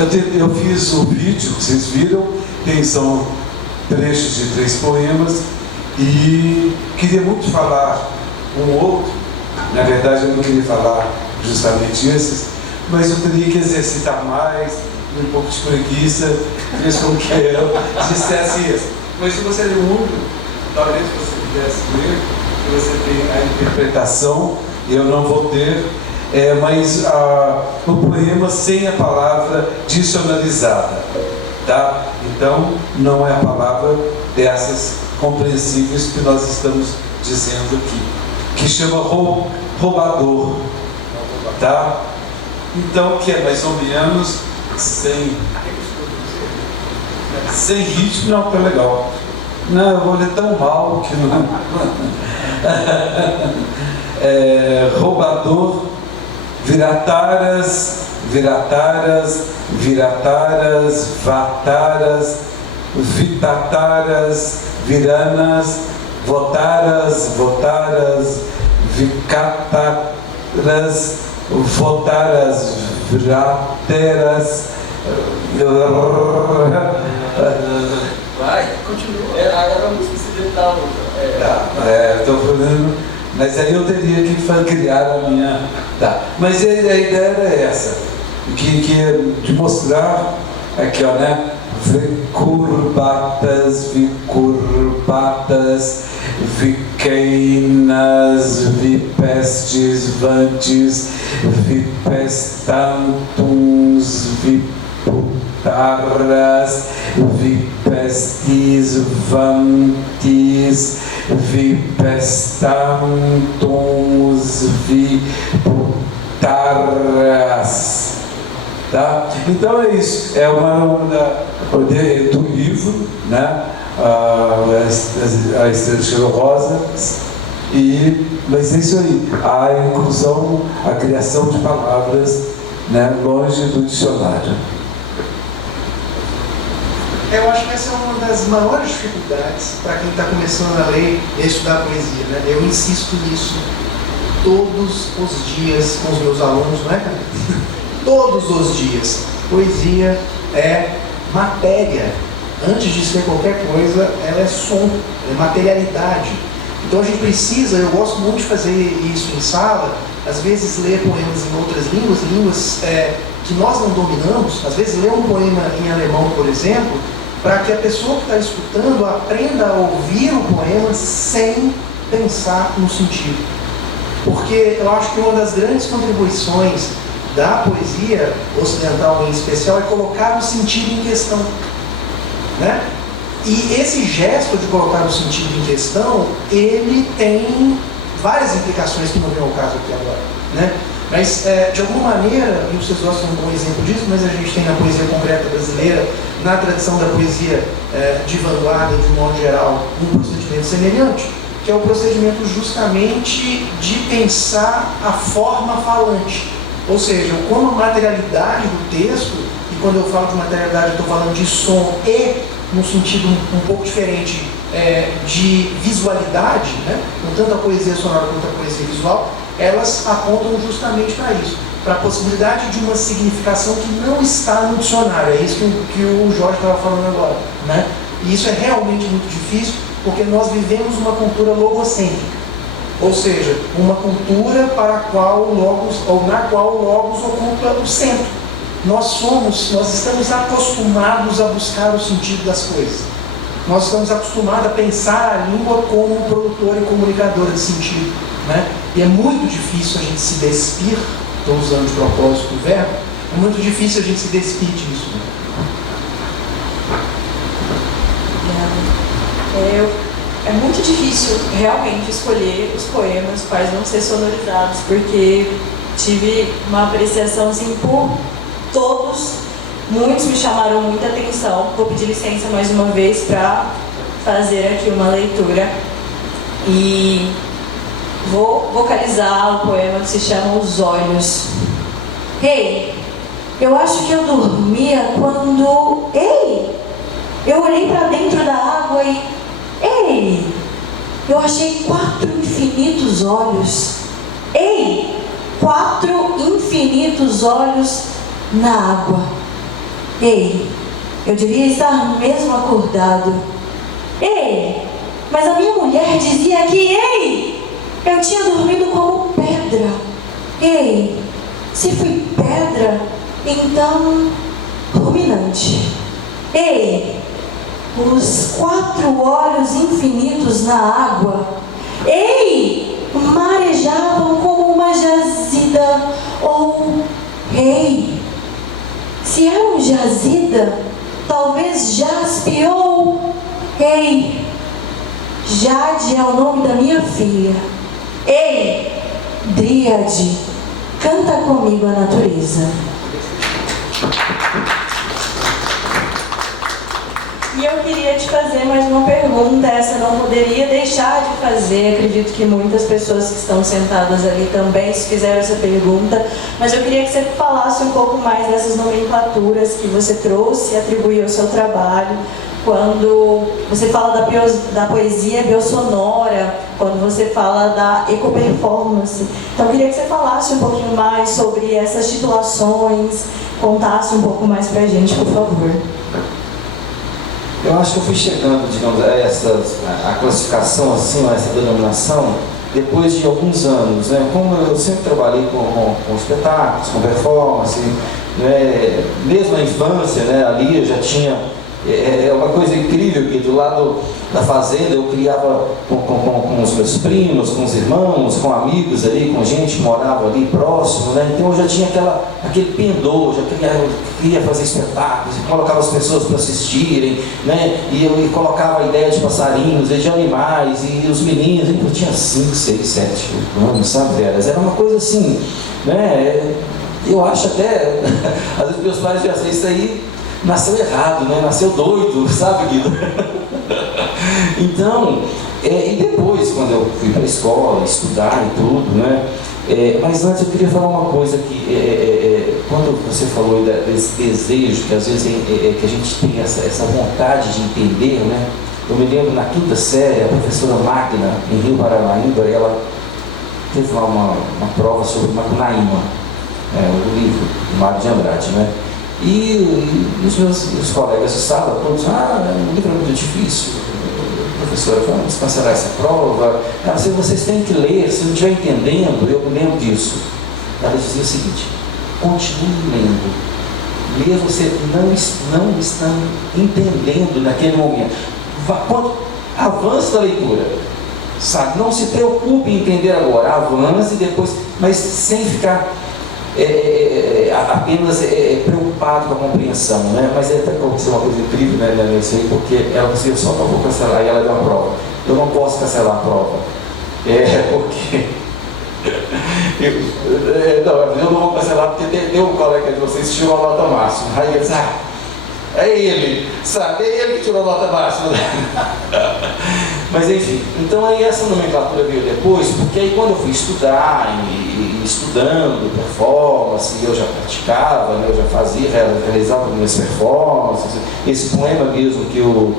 Eu fiz o vídeo que vocês viram, são trechos de 3 poemas, e queria muito falar um outro. Na verdade, eu não queria falar justamente esses, mas eu teria que exercitar mais, um pouco de preguiça, fez com que eu dissesse isso. Mas se você ler um outro, talvez você pudesse ler, que você tem a interpretação, eu não vou ter, mas o poema sem a palavra dicionarizada, tá? Então, não é a palavra dessas compreensíveis que nós estamos dizendo aqui, que chama roubador, tá? Então, que é mais ou menos sem ritmo, não, que é legal. Não, eu vou ler tão mal que não. Roubador, virataras, vataras, vitataras, viranas, votaras, vicataras, votaras, virateras. Vai, continua. Agora a música incidental. Estou falando, mas aí eu teria que criar a minha. Tá. Mas a ideia era essa, de mostrar aqui, ó, né? Vicurbatas, viceinas, vipestes, vantes, vipestantums, viputaras, vipestis, vantis, vipestantums, viputaras. Tá? Então é isso, é do livro, né? A Estrela Rosa, mas é isso aí, a inclusão, a criação de palavras, né, longe do dicionário. Eu acho que essa é uma das maiores dificuldades para quem está começando a ler e estudar poesia, né? Eu insisto nisso todos os dias com os meus alunos, não é, cara? Todos os dias. Poesia é matéria. Antes de ser qualquer coisa, ela é som, é materialidade. Então a gente precisa, eu gosto muito de fazer isso em sala, às vezes ler poemas em outras línguas que nós não dominamos, às vezes ler um poema em alemão, por exemplo, para que a pessoa que está escutando aprenda a ouvir o poema sem pensar no sentido. Porque eu acho que uma das grandes contribuições da poesia ocidental em especial é colocar o sentido em questão, né? E esse gesto de colocar o sentido em questão, ele tem várias implicações que não vem ao caso aqui agora, né? Mas, de alguma maneira, e vocês gostam de um bom exemplo disso, mas a gente tem na poesia concreta brasileira, na tradição da poesia de vanguarda, de modo geral, um procedimento semelhante, que é o procedimento justamente de pensar a forma falante. Ou seja, como a materialidade do texto, e quando eu falo de materialidade eu estou falando de som e, num sentido um pouco diferente, de visualidade, né? Não tanto a poesia sonora quanto a poesia visual, elas apontam justamente para isso, para a possibilidade de uma significação que não está no dicionário. É isso que o Jorge estava falando agora, né? E isso é realmente muito difícil, porque nós vivemos uma cultura logocêntrica. Ou seja, uma cultura para a qual o logos, ou na qual o logos ocupa o centro. Nós estamos acostumados a buscar o sentido das coisas. Nós estamos acostumados a pensar a língua como produtora e comunicadora de sentido, né? E é muito difícil a gente se despir, estou usando de propósito o verbo, é muito difícil a gente se despir disso. Né? É muito difícil realmente escolher os poemas quais vão ser sonorizados, porque tive uma apreciação assim por todos, muitos me chamaram muita atenção. Vou pedir licença mais uma vez para fazer aqui uma leitura e vou vocalizar o poema que se chama Os Olhos. Ei, eu acho que eu dormia quando... Ei, eu olhei para dentro da água e... Ei, eu achei 4 infinitos olhos. Ei, 4 infinitos olhos na água. Ei, eu devia estar mesmo acordado. Ei, mas a minha mulher dizia que, ei, eu tinha dormido como pedra. Ei, se fui pedra, então, ruminante. Ei, os 4 olhos infinitos na água. Ei, marejavam como uma jazida. Ou, ei, se é um jazida, talvez jaspe ou, ei, Jade é o nome da minha filha. Ei, Dríade, canta comigo a natureza. E eu queria te fazer mais uma pergunta, essa eu não poderia deixar de fazer, acredito que muitas pessoas que estão sentadas ali também se fizeram essa pergunta, mas eu queria que você falasse um pouco mais dessas nomenclaturas que você trouxe e atribuiu ao seu trabalho, quando você fala da poesia biossonora, quando você fala da ecoperformance. Então eu queria que você falasse um pouquinho mais sobre essas titulações, contasse um pouco mais pra gente, por favor. Eu acho que eu fui chegando, digamos, a classificação, assim, a essa denominação, depois de alguns anos, né? Como eu sempre trabalhei com espetáculos, com performance, né? Mesmo na infância, né? Ali eu já tinha... É uma coisa incrível que do lado da fazenda eu criava com os meus primos, com os irmãos, com amigos ali, com gente que morava ali próximo, né? Então eu já tinha aquele pendor, já queria fazer espetáculos, e colocava as pessoas para assistirem, né? E eu colocava a ideia de passarinhos, e de animais, e os meninos, eu tinha 5, 6, 7 anos, sabe, Veras? Era uma coisa assim, né? Eu acho até, às vezes meus pais já isso aí nasceu errado, né? Nasceu doido, sabe, Guido? Então, e depois, quando eu fui para a escola, estudar e tudo, né? Mas antes eu queria falar uma coisa que, quando você falou desse desejo, que às vezes que a gente tem essa vontade de entender, né? Eu me lembro na 5ª série, a professora Magna, em Rio Paranaíba, ela teve uma prova sobre Macunaíma, o livro do Mário de Andrade, né? E os meus colegas de sala todos, o livro é muito difícil, professora, vamos cancelar essa prova. Ela disse, vocês têm que ler, se não estiver entendendo, eu me lembro disso. Ela dizia o seguinte, continue lendo, mesmo você não estando entendendo naquele momento. Avance na leitura, sabe? Não se preocupe em entender agora, avance depois, mas sem ficar apenas preocupado com a compreensão, né? Mas até aconteceu uma coisa incrível, né, nisso aí, porque ela disse, eu só não vou cancelar, e ela deu uma prova. Eu não posso cancelar a prova, porque eu não vou cancelar porque tem um colega de vocês que tirou a nota máxima. Aí ele disse, é ele, sabe? É ele que tirou a nota máxima. Mas enfim, então aí essa nomenclatura veio depois, porque aí quando eu fui estudar e estudando performance, eu já praticava, né, eu já fazia, realizava minhas performances, esse poema mesmo que o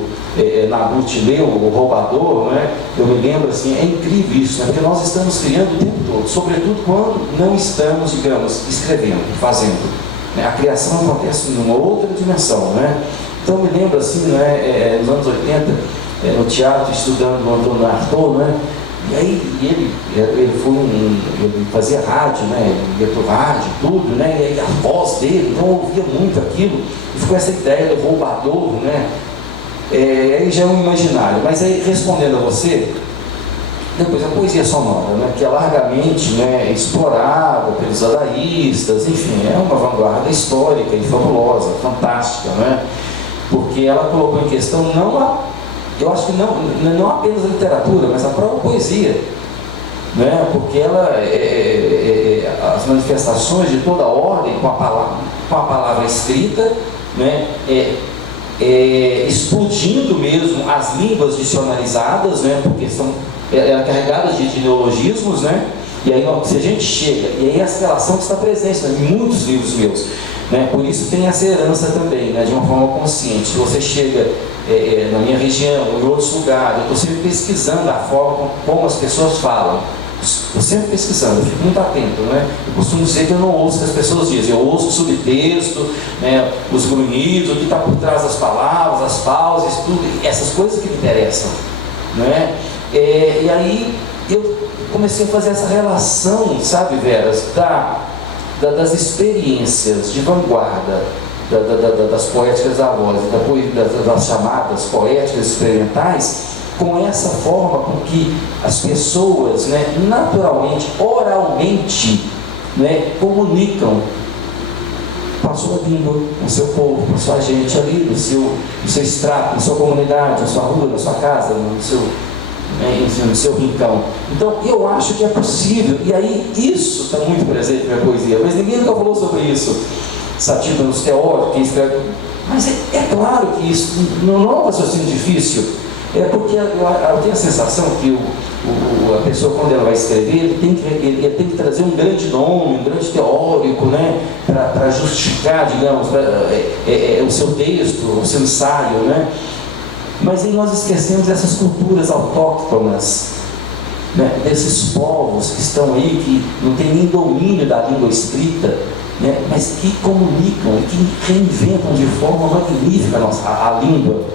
Nabucco leu, o Roubador, né, eu me lembro assim, é incrível isso, né, porque nós estamos criando o tempo todo, sobretudo quando não estamos, digamos, escrevendo, fazendo, né, a criação acontece numa outra dimensão, né, então eu me lembro assim, né, nos anos 80, no teatro, estudando o Antônio Artaud, né? E aí ele fazia rádio, né? Ele ia pro rádio, tudo, né? E aí a voz dele, então eu ouvia muito aquilo, e ficou essa ideia do roubador, né? Aí já é um imaginário, mas aí respondendo a você, depois a poesia sonora, né? Que é largamente, né, explorada pelos dadaístas, enfim, é uma vanguarda histórica e fabulosa, fantástica, né? Porque ela colocou em questão eu acho que não apenas a literatura, mas a própria poesia, né? Porque ela, as manifestações de toda ordem com a palavra escrita, né? Explodindo mesmo as línguas dicionarizadas, né? Porque são carregadas de neologismos, né? E aí se a gente chega, e aí essa relação que está presente, né, em muitos livros meus, né? Por isso tem essa herança também, né, de uma forma consciente. Se você chega na minha região, em outros lugares, eu estou sempre pesquisando a forma como as pessoas falam, estou sempre pesquisando, eu fico muito atento, né? Eu costumo dizer que eu não ouço o que as pessoas dizem, eu ouço o subtexto, né, os grunhidos, o que está por trás das palavras, as pausas, tudo, essas coisas que me interessam, né? E aí eu comecei a fazer essa relação, sabe, Veras, das experiências de vanguarda, das poéticas da voz, das chamadas poéticas experimentais, com essa forma com que as pessoas, né, naturalmente, oralmente, né, comunicam com a sua língua, com o seu povo, com a sua gente ali, no seu extrato, na sua comunidade, na sua rua, na sua casa, no seu rincão. Então, eu acho que é possível, e aí isso está muito presente na minha poesia, mas ninguém nunca falou sobre isso, sabe, nos teóricos, quem escreve. Mas é claro que isso não é um raciocínio difícil. É porque eu tenho a sensação que a pessoa, quando ela vai escrever, ele tem que trazer um grande nome, um grande teórico, né, para justificar, digamos, o seu texto, o seu ensaio, né? Mas aí nós esquecemos essas culturas autóctonas, né, desses povos que estão aí, que não tem nem domínio da língua escrita, né, mas que comunicam e que reinventam de forma magnífica a língua.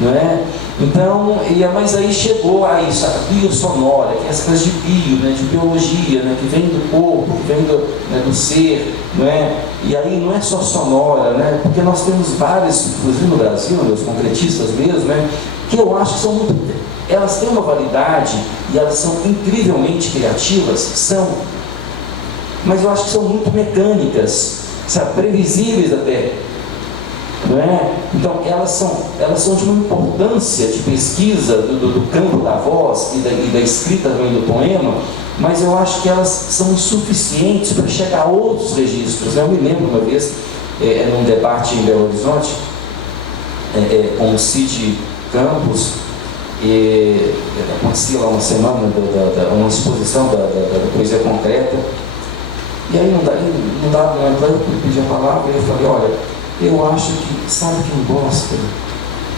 Não é? Então, mas aí chegou a isso, a biosonora, que é essa coisa de bio, né, de biologia, né, que vem do corpo, que vem do ser, não é? E aí não é só sonora, né, porque nós temos várias, inclusive no Brasil, né, os concretistas mesmo, né, que eu acho que são muito, elas têm uma validade e elas são incrivelmente criativas, mas eu acho que são muito mecânicas, sabe, previsíveis até. Não é? Então elas são de uma importância de pesquisa do campo da voz e da escrita também do poema, mas eu acho que elas são insuficientes para chegar a outros registros. Eu me lembro uma vez, num debate em Belo Horizonte, com o Cid Campos, acontecia lá uma semana, uma exposição da poesia concreta, e aí não dava, eu pedi a palavra e eu falei, olha, eu acho que, sabe quem gosta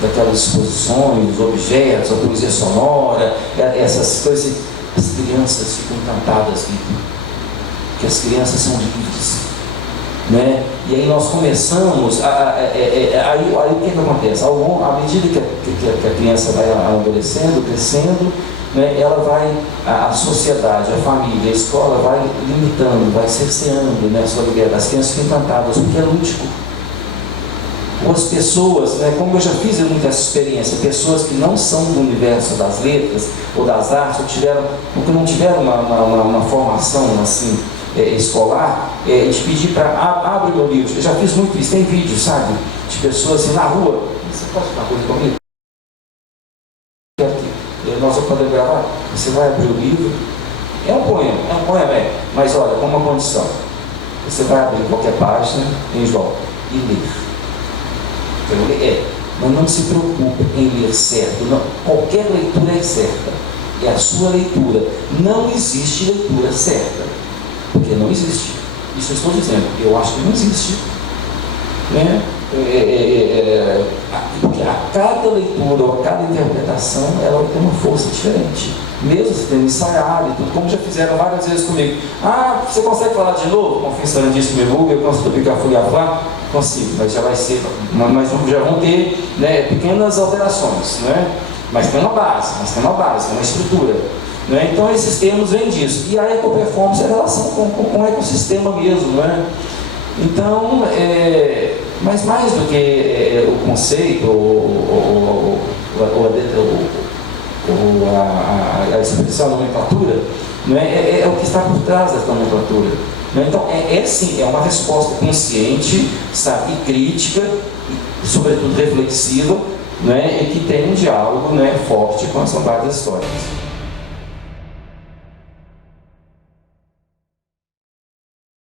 daquelas exposições, objetos, a poesia sonora, essas coisas, as crianças ficam encantadas, porque as crianças são livres, né? E aí nós começamos, aí o que acontece? À medida que a criança vai amadurecendo, crescendo, né, ela vai, a sociedade, a família, a escola vai limitando, vai cerceando, né, a sua liberdade. As crianças ficam encantadas, porque é lúdico. Ou as pessoas, né, como eu já fiz muito essa experiência, pessoas que não são do universo das letras ou das artes, ou que não tiveram uma formação assim, escolar, de pedir para abre meu livro. Eu já fiz muito isso, tem vídeos, sabe, de pessoas assim na rua. Você pode falar uma coisa comigo? Nós vamos poder gravar. Você vai abrir o livro. É um poema, mas olha, com uma condição. Você vai abrir qualquer página em volta e ler. Mas não se preocupe em ler certo. Não. Qualquer leitura é certa. É a sua leitura. Não existe leitura certa. Porque não existe. Isso eu estou dizendo. Eu acho que não existe. Né? Porque a cada leitura ou a cada interpretação ela tem uma força diferente. Mesmo se tendo ensaiado e tudo, como já fizeram várias vezes comigo. Você consegue falar de novo? Confessando disso comigo, eu consigo falar? Consigo, mas já vai ser, mas já vão ter, né, pequenas alterações, né? Mas tem uma base, tem uma estrutura. Né? Então esses termos vêm disso. E a ecoperformance é a relação com o ecossistema mesmo. Né? Então, mas mais do que o conceito ou a expressão, a nomenclatura, né? É o que está por trás dessa nomenclatura. Né? Então, sim, é uma resposta consciente, sabe, e crítica, e, sobretudo reflexiva, né? E que tem um diálogo, né, forte com as várias histórias.